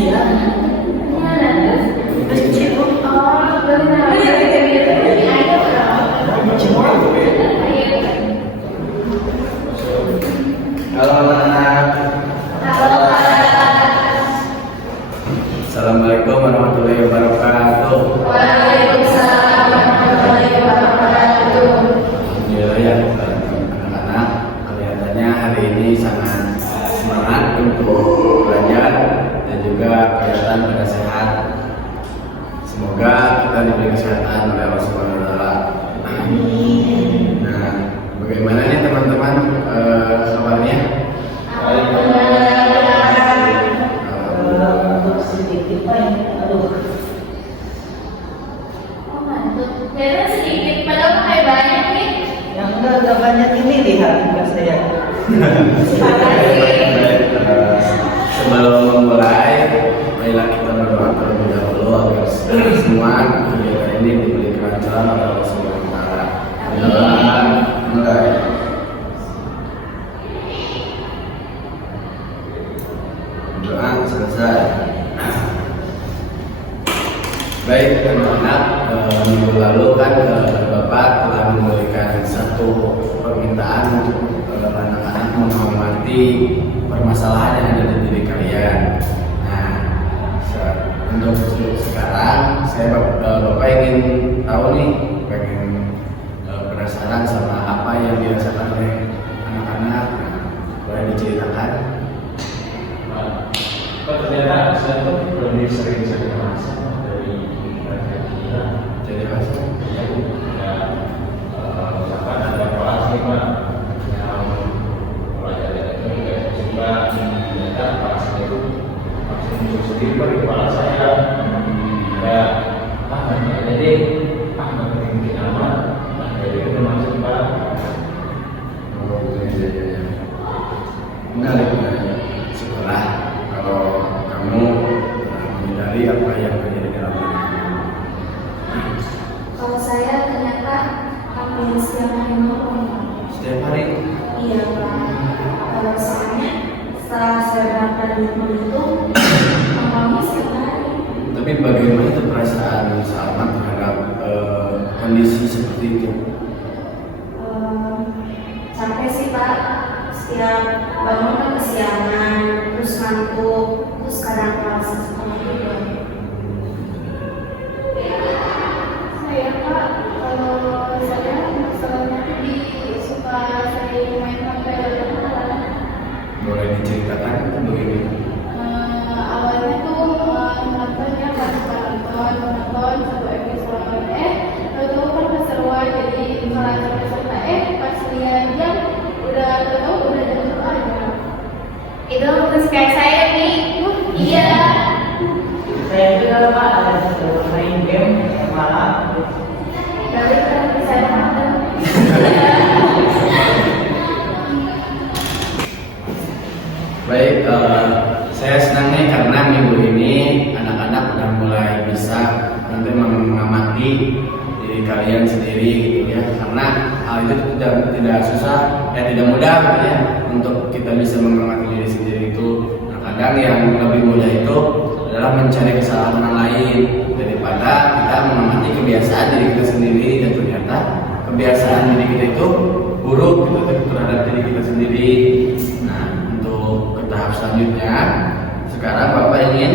Halo anak-anak. Assalamualaikum warahmatullahi wabarakatuh. Waalaikumsalam warahmatullahi wabarakatuh. Alhamdulillah ya anak-anak, kelihatannya hari ini sangat semangat untuk belajar dan juga kelihatan pada sehat. Semoga kita diberi kesehatan oleh Allah Subhanahu wa Ta'ala. Nah, bagaimana nih teman-teman kabarnya? Ternyata sedikit, padahal pakai banyak nih. Yang udah banyak ini lihat juga saya. Sebelum memulai, marilah kita berdoa terlebih dahulu agar semua kegiatan ini diberi kelancaran oleh Allah Subhanahu wa Ta'ala. Mulai. Doa selesai. Baik anak-anak, minggu lalu kan Bapak telah memberikan satu permintaan untuk anak-anak mengamati permasalahan yang ada di diri kalian. Nah, untuk sekarang Bapak ingin tahu nih, pengen penasaran sama apa yang dirasakan oleh anak-anak. Nah, boleh diceritakan? Ternyata saya tuh lebih sering sakit masalah dari kita. Jadi apa? Ada kelas lima yang pelajaran itu juga coba ternyata kelasnya itu langsung muncul sendiri di kepala saya. Ya, jadi nggak penting amat. Jadi itu masuk Pak. Menarik, syukurlah kalau kamu menyadari apa yang terjadi dalam diri kamu. Kalau saya ternyata hampir setiap hari malam. Setiap hari. Iya Pak. Kalau soalnya setelah saya berangkat di rumah itu, malamnya setiap hari. Tapi bagaimana itu perasaan Salman terhadap kondisi seperti itu? Capek sih Pak. Setiap bangun kan kesiangan, terus ngantuk, terus kadang merasa sekolah juga. Saya Pak, kalau saya masalahnya suka sering main HP dan Boleh diceritakan itu bagaimana? awalnya tuh nontonnya pas nonton satu episode tahu kan keseruan jadi merasa peserta pas lihat jam udah jam aja itu kesukaan saya nih. Iya Saya juga Pak ada main game malam. tapi kan bisa nonton. Baik, saya senang nih karena minggu ini anak-anak udah mulai bisa nanti mengamati diri kalian sendiri gitu ya, karena hal itu tidak susah, tidak mudah gitu ya, untuk kita bisa mengamati diri sendiri itu. Nah, kadang yang lebih mudah itu adalah mencari kesalahan orang lain daripada kita mengamati kebiasaan diri kita sendiri, dan ternyata kebiasaan diri kita itu buruk gitu terhadap diri kita sendiri. Nah, untuk ke tahap selanjutnya, sekarang Bapak ingin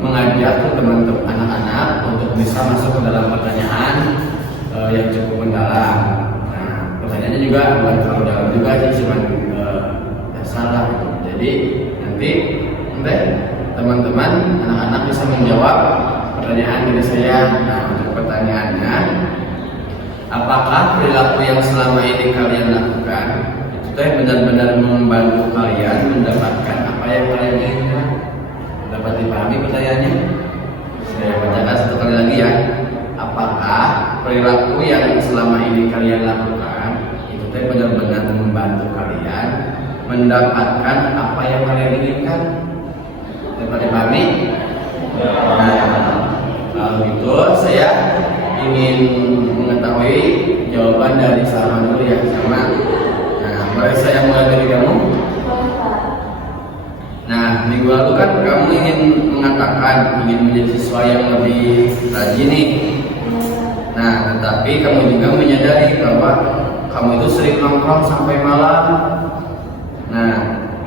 mengajak teman-teman anak-anak untuk bisa masuk ke dalam pertanyaan yang cukup mendalam. Nah, pertanyaannya juga bukan terlalu dalam juga sih, cuma dasar lah gitu. Jadi nanti teman-teman anak-anak bisa menjawab pertanyaan dari saya. Nah, untuk pertanyaannya, apakah perilaku yang selama ini kalian lakukan itu benar-benar membantu kalian mendapatkan apa yang kalian inginkan? Dapat dipahami pertanyaannya? Saya bacakan satu kali lagi ya. Apakah perilaku yang selama ini kalian lakukan itu benar-benar membantu kalian mendapatkan apa yang kalian inginkan? Dapat dipahami? Nah, kalau gitu saya ingin mengetahui jawaban dari Salman dulu ya, sama. Nah, mulai saya mulai dari kamu. Nah, minggu lalu kan kamu ingin mengatakan ingin menjadi siswa yang lebih rajin nih. Nah, tetapi kamu juga menyadari bahwa kamu itu sering nongkrong sampai malam. Nah,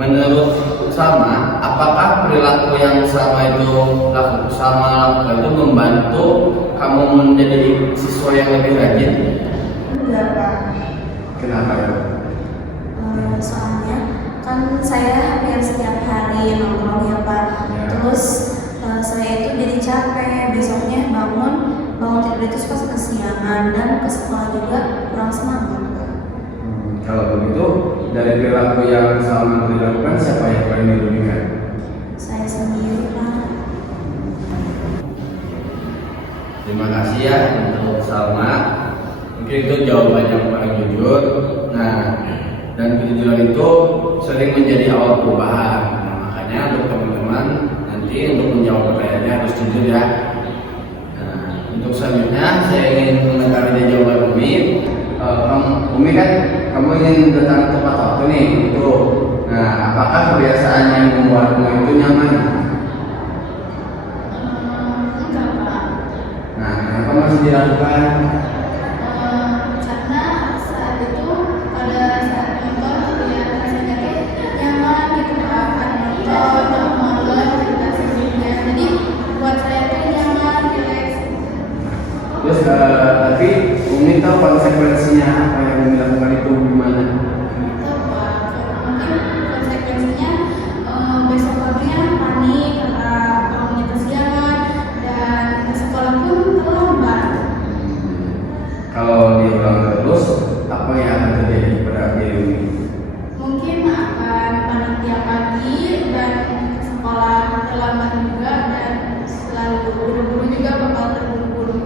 menurut Salma, apakah perilaku yang Salma itu lakukan itu membantu kamu menjadi siswa yang lebih rajin? Enggak, Pak. Kenapa ya? Soalnya kan saya hampir setiap hari nongkrong ya, Pak. Ya. Terus saya itu jadi capek, besoknya bangun tidur itu suka kesiangan dan ke sekolah juga kurang semangat. Kalau begitu, dari perilaku yang Salma dilakukan, siapa yang paling dirugikan? Saya sendiri, Pak. Terima kasih ya untuk Salma. Mungkin itu jawaban yang paling jujur. Nah, dan kejujuran itu sering menjadi awal perubahan. Nah, makanya untuk teman-teman nanti untuk menjawab pertanyaannya harus jujur ya. Nah, untuk selanjutnya saya ingin mendengar dari jawaban Umi. Umi kan kamu ingin datang tepat waktu nih itu. Nah, apakah kebiasaan yang membuatmu itu nyaman? Enggak, Pak. Nah, kenapa masih dilakukan? Karena saat itu pada saat nonton ya rasanya kayak nyaman gitu, Pak. Nonton malam kita sebelumnya, jadi buat saya tuh nyaman, relax. Terus tapi Umi tahu konsekuensinya apa yang Umi lakukan itu gimana? Gitu, Pak. Mungkin konsekuensinya besok paginya panik karena bangunnya kesiangan dan ke sekolah pun terlambat. Kalau diulang terus, apa yang akan terjadi pada diri Umi? Mungkin akan panik tiap pagi dan ke sekolah terlambat juga dan selalu buru-buru juga bakal terburu-buru.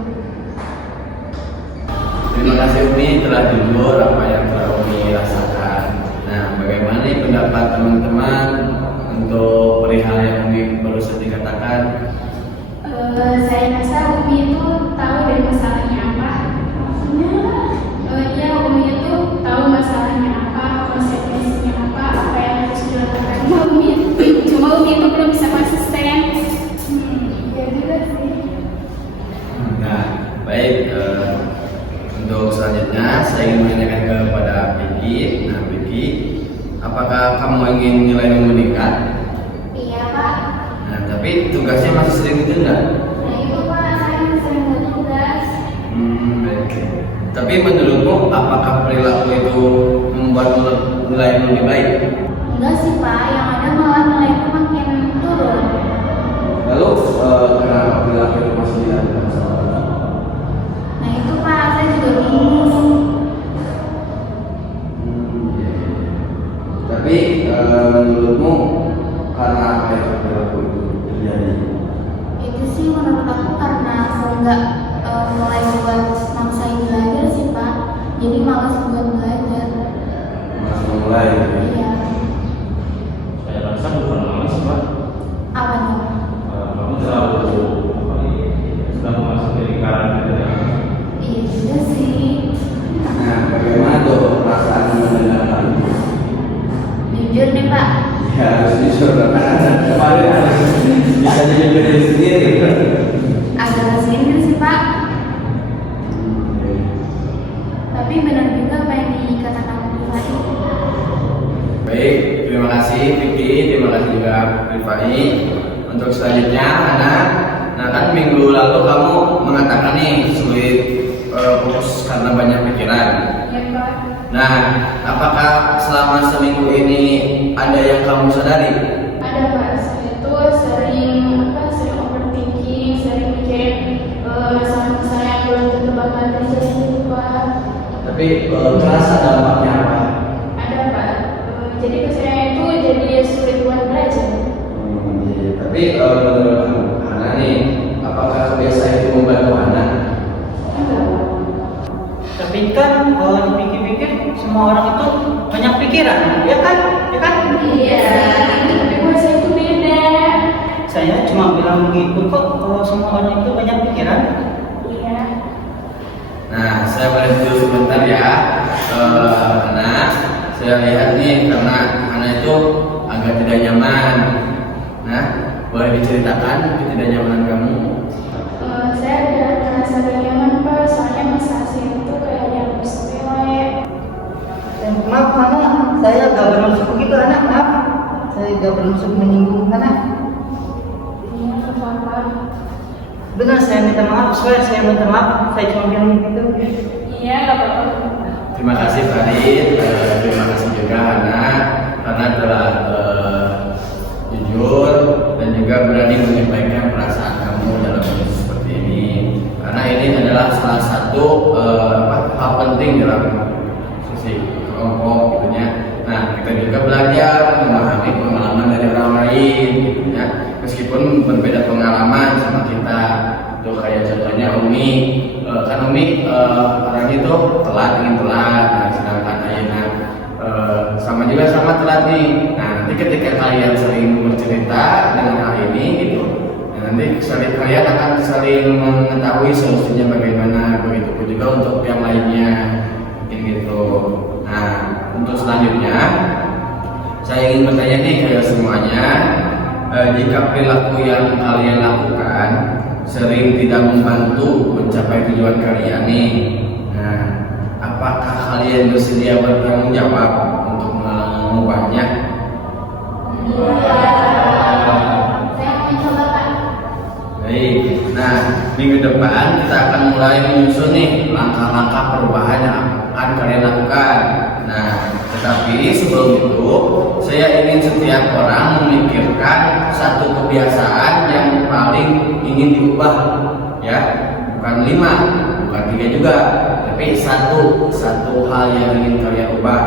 Terima kasih Umi telah jujur apa yang telah Umi rasakan. Nah, bagaimana nih pendapat teman-teman untuk perihal yang Umi baru saja katakan? Saya rasa Umi itu tahu dari masalahnya apa. Iya, Umi itu tahu masalahnya apa, konsekuensinya apa yang harus dilakukan. Cuma Umi itu belum bisa konsisten. Ya juga sih. Nah, baik. Untuk selanjutnya saya ingin menanyakan kepada Vicky. Nah, Vicky, apakah kamu ingin nilaimu meningkat? Iya, Pak. Nah, tapi tugasnya masih sering ditunda. Nah itu, Pak, saya sering bertugas. Baik. Tapi menurutmu apakah perilaku itu membuat nilaimu lebih baik? Enggak sih, Pak, yang ada malah nilaiku makin turun. Lalu kenapa perilaku itu masih dilakukan sama kamu? Nah itu, Pak, saya juga bingung. Tapi menurutmu karena apa itu perilaku itu terjadi? Itu sih menurut aku karena aku nggak mulai buat maksain belajar sih, Pak. Jadi malas buat belajar. Masih memulai. Iya. Saya rasa bukan malas Pak. Apa nih? Kamu terlalu sudah masuk ke lingkaran gitu. Iya juga sih. Nah, bagaimana tuh perasaan mendengarkan? Jujur nih, Pak. Ya harus jujur karena kemarin harus bisa jadi diri sendiri. Agak kesini sih, Pak. Tapi benar juga apa yang dikatakan Rifai. Baik, terima kasih Vicky, terima kasih juga Rifai. Untuk selanjutnya, Hana. Nah kan minggu lalu kamu mengatakan nih sulit fokus karena banyak pikiran. Ya, Pak. Nah, apakah selama seminggu ini ada yang kamu sadari? Ada, Pak. Saya itu sering overthinking, sering mikirin masalah-masalah yang belum tentu bakal terjadi gitu, Pak. Tapi terasa dampaknya apa? Ada, Pak. Jadi ke saya itu jadi sulit buat belajar. Iya. Tapi menurut kamu, Hana nih, apakah kebiasaan itu membantu Hana? Enggak, Pak. Tapi kan kalau dipikir-pikir semua orang itu banyak pikiran, ya kan? Ya kan? Iya, tapi buat saya itu beda. Saya cuma bilang begitu kok, kalau semua orang itu banyak pikiran. Iya. Nah, saya balik dulu sebentar ya, Hana. Saya lihat nih karena Hana itu agak tidak nyaman. Nah, boleh diceritakan ketidaknyamanan kamu? Saya tidak merasa nyaman Pak, soalnya massage itu kayak yang sepele. Maaf anak, saya gak bermaksud begitu anak, maaf. Saya gak bermaksud menyinggung anak. Iya, Bapak. Benar, saya minta maaf, saya minta maaf, saya cuma bilang begitu. Iya, nggak apa-apa. Terima kasih Farid, terima kasih juga Hana karena telah jujur dan juga berani menyampaikan perasaan kamu dalam kondisi seperti ini. Karena ini adalah salah satu hal penting dalam sisi kelompok gitu ya. Nah, kita juga belajar memahami pengalaman dari orang lain gitu ya. Meskipun berbeda pengalaman sama kita. Tuh kayak contohnya Umi, kan Umi orangnya itu ingin telat, nah, sedangkan Ayana sama juga sama telat nih. Nah, nanti ketika kalian sering bercerita dengan hal ini gitu, nah, nanti kalian akan saling mengetahui solusinya bagaimana, begitu juga untuk yang lainnya, gitu. Nah, untuk selanjutnya saya ingin bertanya nih ke semuanya, jika perilaku yang kalian lakukan sering tidak membantu mencapai tujuan kalian nih, nah, apakah kalian bersedia bertanggung jawab untuk mengubahnya? Saya mau mencoba Pak. Baik, nah minggu depan kita akan mulai menyusun nih langkah-langkah perubahan yang akan kalian lakukan. Nah, tetapi sebelum itu saya ingin setiap orang memikirkan satu kebiasaan yang paling ingin diubah, ya, bukan 5, bukan 3 juga, tapi satu hal yang ingin kalian ubah.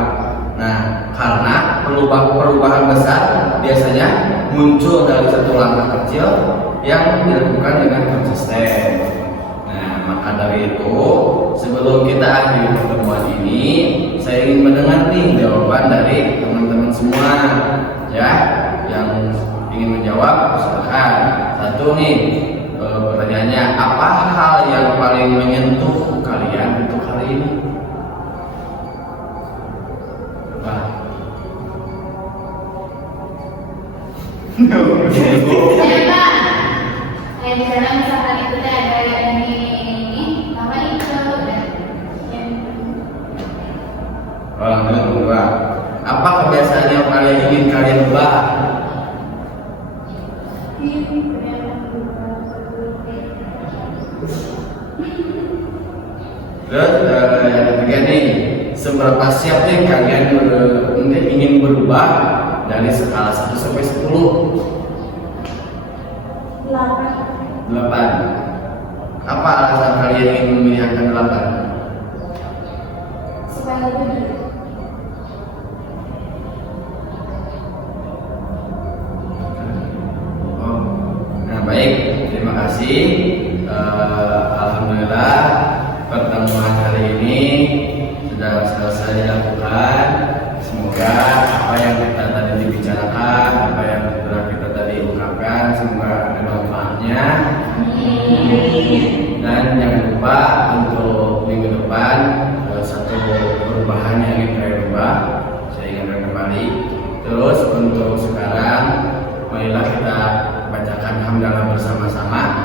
Nah, karena perubahan besar biasanya muncul dari satu langkah kecil yang dilakukan dengan konsisten. Nah, maka dari itu sebelum kita akhiri pertemuan ini, saya ingin mendengar nih jawaban dari teman-teman semua, ya, yang ingin menjawab silakan. Satu nih, pertanyaannya, apa hal yang paling menyentuh kalian untuk hari ini? Saya Pak. Kayak misalnya misalkan itu ada ini, apa itu? Orang kedua, apa kebiasaan yang kalian ingin kalian ubah? Terus yang ketiga nih, seberapa siap nih kalian ingin berubah dari skala 1 sampai 10? 8. Apa alasan kalian ingin memilih angka 8? Supaya lebih. Oh, nah baik, terima kasih. Alhamdulillah pertemuan hari ini sudah selesai dilakukan. Semoga apa yang kita tadi dibicarakan, apa yang sudah kita tadi ungkapkan, semoga ada manfaatnya. Dan jangan lupa untuk minggu depan satu perubahan yang ingin saya ubah, saya ingatkan kembali. Terus untuk sekarang, marilah kita bacakan hamdalah bersama-sama.